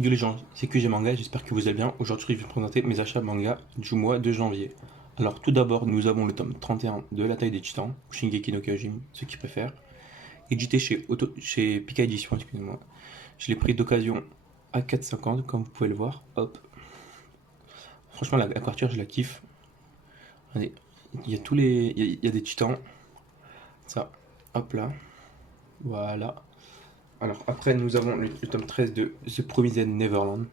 Yo les gens, c'est QG Manga, j'espère que vous allez bien. Aujourd'hui, je vais vous présenter mes achats manga du mois de janvier. Alors, tout d'abord, nous avons le tome 31 de La Taille des Titans, ou Shingeki no Kyojin, ceux qui préfèrent, édité chez Pika Édition, excusez-moi. Je l'ai pris d'occasion à 4,50, comme vous pouvez le voir. Hop. Franchement, la couverture, je la kiffe. Regardez, il y a tous les. Il y a des titans. Ça, hop là. Voilà. Alors, après, nous avons le tome 13 de The Promised Neverland.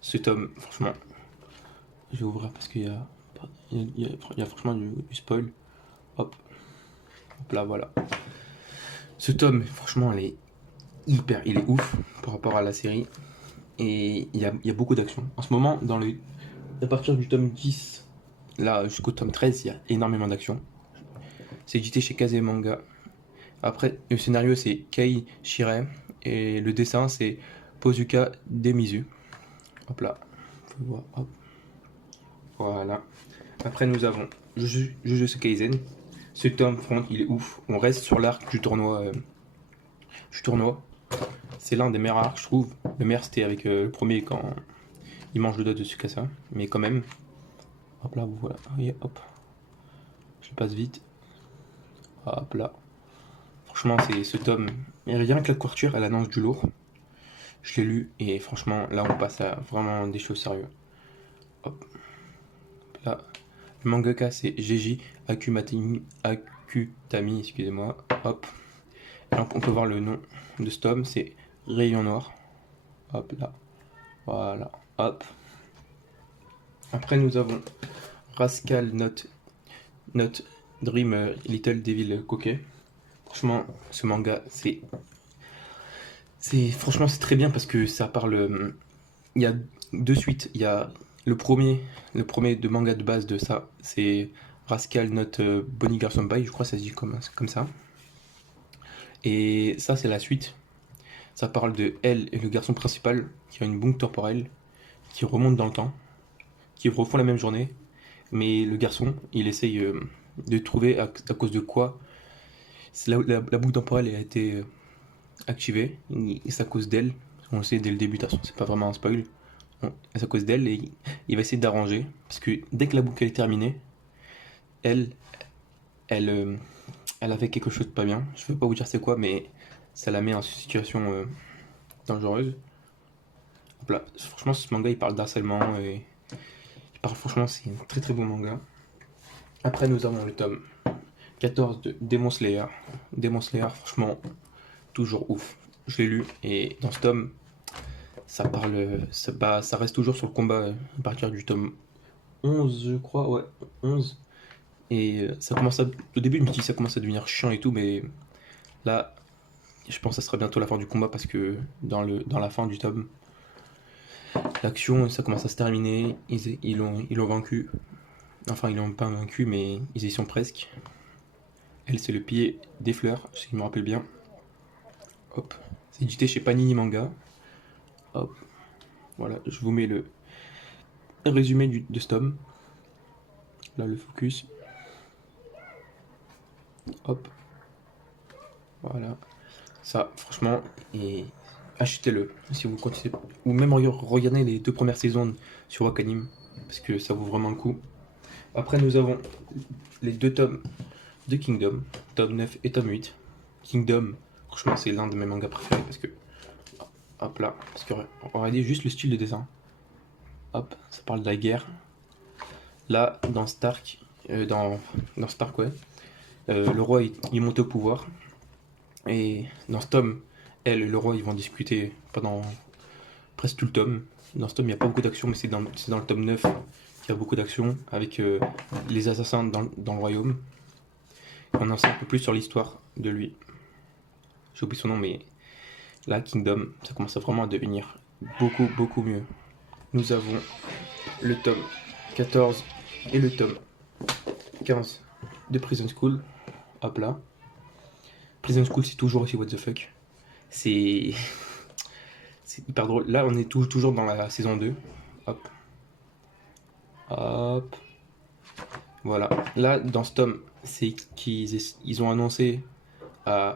Ce tome, franchement, je vais ouvrir parce qu'il y a, il y a franchement du spoil. Hop, hop là, voilà. Ce tome, franchement, il est ouf par rapport à la série. Et il y a beaucoup d'action. En ce moment, à partir du tome 10, là jusqu'au tome 13, il y a énormément d'action. C'est édité chez Kaze Manga. Après, le scénario, c'est Kei Shirai. Et le dessin, c'est Pozuka Demizu. Hop là, vous pouvez voir, hop. Voilà. Après, nous avons Jujutsu Kaisen. Ce tome, franchement, il est ouf. On reste sur l'arc du tournoi. C'est l'un des meilleurs arcs, je trouve. Le meilleur, c'était avec le premier quand il mange le doigt de Tsukasa. Mais quand même. Hop là, voilà. Et hop. Je le passe vite. Hop là. Franchement, c'est ce tome. Et rien que la couverture, elle annonce du lourd. Je l'ai lu et franchement, là, on passe à vraiment des choses sérieuses. Hop. Là. Le mangaka, c'est Jeiji Akutami, excusez-moi. Hop. Et on peut voir le nom de ce tome, c'est Rayon Noir. Hop là. Voilà. Hop. Après, nous avons Rascal Not Dream Little Devil Koke. Franchement, ce manga, franchement, c'est très bien parce que ça parle. Il y a deux suites. Il y a le premier de manga de base de ça, c'est Rascal Not Bonnie Garçon Bye, je crois que ça se dit comme ça. Et ça, c'est la suite. Ça parle de elle et le garçon principal qui a une boucle temporelle, qui remonte dans le temps, qui refont la même journée. Mais le garçon, il essaye de trouver à cause de quoi la boucle temporelle a été activée. Et c'est à cause d'elle. On le sait dès le début, de toute façon, c'est pas vraiment un spoil. C'est à cause d'elle et il va essayer d'arranger. Parce que dès que la boucle est terminée, elle, elle, euh, elle avait quelque chose de pas bien. Je ne veux pas vous dire c'est quoi, mais ça la met en situation dangereuse. Hop là. Franchement, ce manga il parle d'harcèlement et franchement, c'est un très très beau manga. Après, nous avons le tome 14 de Demon Slayer. Demon Slayer, franchement, toujours ouf. Je l'ai lu et dans ce tome, ça reste toujours sur le combat à partir du tome 11, je crois, ouais, 11. Et au début, je me suis dit ça commence à devenir chiant et tout, mais là, je pense que ça sera bientôt la fin du combat parce que dans la fin du tome, l'action, ça commence à se terminer. Ils l'ont vaincu. Enfin, ils l'ont pas vaincu, mais ils y sont presque. Elle, c'est le pied des fleurs, si je me rappelle bien. Hop. C'est édité chez Panini Manga. Hop. Voilà, je vous mets le résumé de ce tome. Là, le focus. Hop. Voilà. Ça, franchement, et achetez-le si vous continuez. Ou même regardez les deux premières saisons sur Wakanim, parce que ça vaut vraiment le coup. Après, nous avons les deux tomes de Kingdom, tome 9 et tome 8. Kingdom, franchement, c'est l'un de mes mangas préférés parce que. Hop là, parce que regardez juste le style de dessin. Hop, ça parle de la guerre. Là, dans Stark, dans Stark, ouais, le roi il monte au pouvoir. Et dans ce tome, elle et le roi ils vont discuter pendant presque tout le tome. Dans ce tome, il n'y a pas beaucoup d'action, mais c'est dans le tome 9 qu'il y a beaucoup d'action avec les assassins dans le royaume. On en sait un peu plus sur l'histoire de lui. J'ai oublié son nom, mais là, Kingdom, ça commence vraiment à devenir beaucoup, beaucoup mieux. Nous avons le tome 14 et le tome 15 de Prison School. Hop là. Prison School, c'est toujours aussi what the fuck. C'est hyper drôle. Là, on est toujours dans la saison 2. Hop. Hop. Voilà. Là, dans ce tome, c'est qu'ils ont annoncé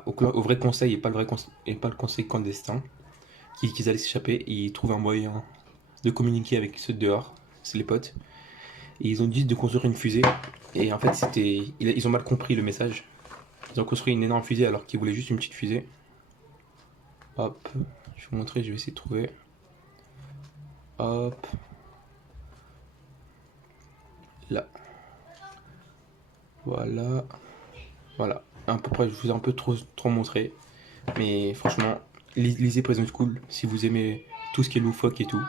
au vrai conseil et pas le conseil clandestin qu'ils allaient s'échapper et ils trouvent un moyen de communiquer avec ceux de dehors, c'est les potes. Et ils ont dit de construire une fusée. Et en fait, ils ont mal compris le message. Ils ont construit une énorme fusée alors qu'ils voulaient juste une petite fusée. Hop, je vais vous montrer, je vais essayer de trouver. Hop. Là. Voilà. Voilà. À peu près, je vous ai un peu trop montré. Mais franchement, lisez Prison School si vous aimez tout ce qui est loufoque et tout.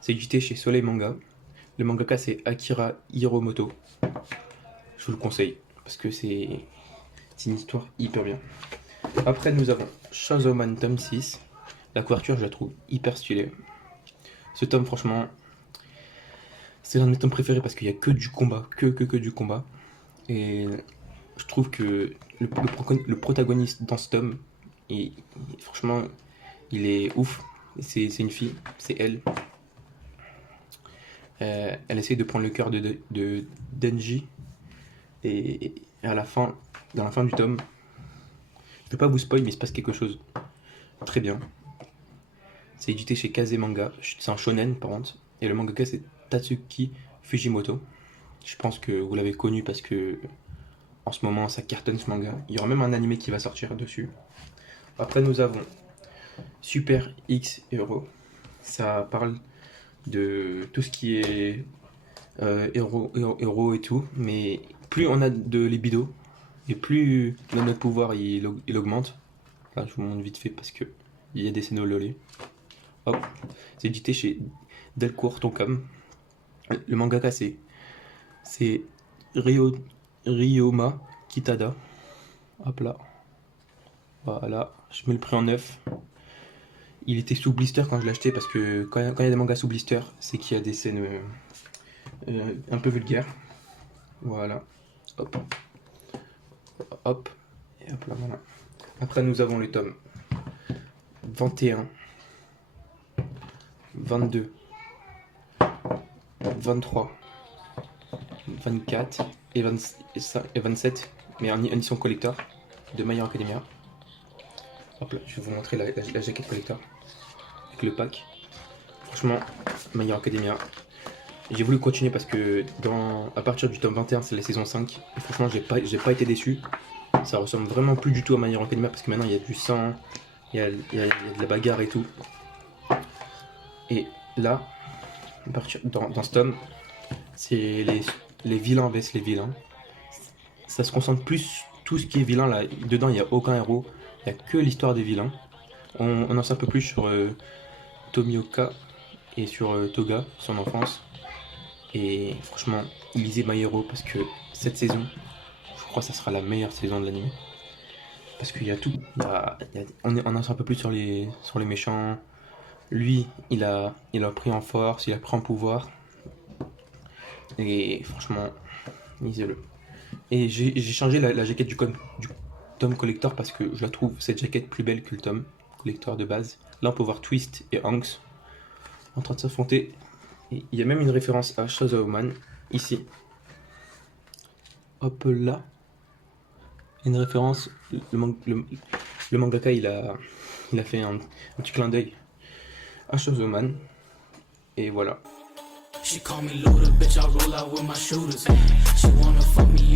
C'est édité chez Soleil Manga. Le mangaka c'est Akira Hiromoto. Je vous le conseille parce que c'est une histoire hyper bien. Après nous avons Chainsaw Man tome 6. La couverture je la trouve hyper stylée. Ce tome franchement c'est l'un de mes tomes préférés parce qu'il n'y a que du combat, que du combat. Et je trouve que le protagoniste dans ce tome, franchement il est ouf. C'est une fille, c'est elle. Elle essaie de prendre le cœur de Denji. Et à la fin, dans la fin du tome, je vais pas vous spoil, mais il se passe quelque chose très bien. C'est édité chez Kaze Manga. C'est un shonen par contre. Et le mangaka c'est Tatsuki Fujimoto. Je pense que vous l'avez connu parce que en ce moment ça cartonne ce manga. Il y aura même un animé qui va sortir dessus. Après nous avons Super X Hero. Ça parle de tout ce qui est héros et tout, mais plus on a de libido et plus notre pouvoir il augmente. Là je vous montre vite fait parce que il y a des scènes lolé. Hop, c'est édité chez Delcourt Tonkam. Le mangaka c'est Ryoma Kitada. Hop là, voilà, je mets le prix en 9. Il était sous blister quand je l'ai acheté parce que quand il y a des mangas sous blister, c'est qu'il y a des scènes un peu vulgaires. Voilà. Hop. Hop. Et hop là, voilà. Après, nous avons les tomes 21, 22, 23, 24 et 27, mais en édition collector de My Hero Academia. Hop là, je vais vous montrer la jaquette collector avec le pack. Franchement, My Hero Academia. J'ai voulu continuer parce que à partir du tome 21, c'est la saison 5. Et franchement, j'ai pas été déçu. Ça ressemble vraiment plus du tout à My Hero Academia parce que maintenant il y a du sang, il y a de la bagarre et tout. Et là, dans ce tome, c'est les vilains vs les vilains. Ça se concentre plus tout ce qui est vilain là. Dedans, il n'y a aucun héros. Il n'y a que l'histoire des vilains. On en sait un peu plus sur Tomioka et sur Toga, son enfance. Et franchement, lisez My Hero parce que cette saison, je crois que ça sera la meilleure saison de l'anime. Parce qu'il y a tout. On en sait un peu plus sur les méchants. Lui, il a pris en force, il a pris en pouvoir. Et franchement, lisez-le. Et j'ai changé la jaquette du tome collector parce que je la trouve cette jaquette plus belle que le tome collector de base. Là on peut voir Twist et Hanks en train de s'affronter. Il y a même une référence à Chainsaw Man ici. Hop là. Une référence. Le mangaka il a fait un petit clin d'œil à Chainsaw Man. Et voilà. She call me loader, bitch, I roll out with my shooters. She wanna fuck me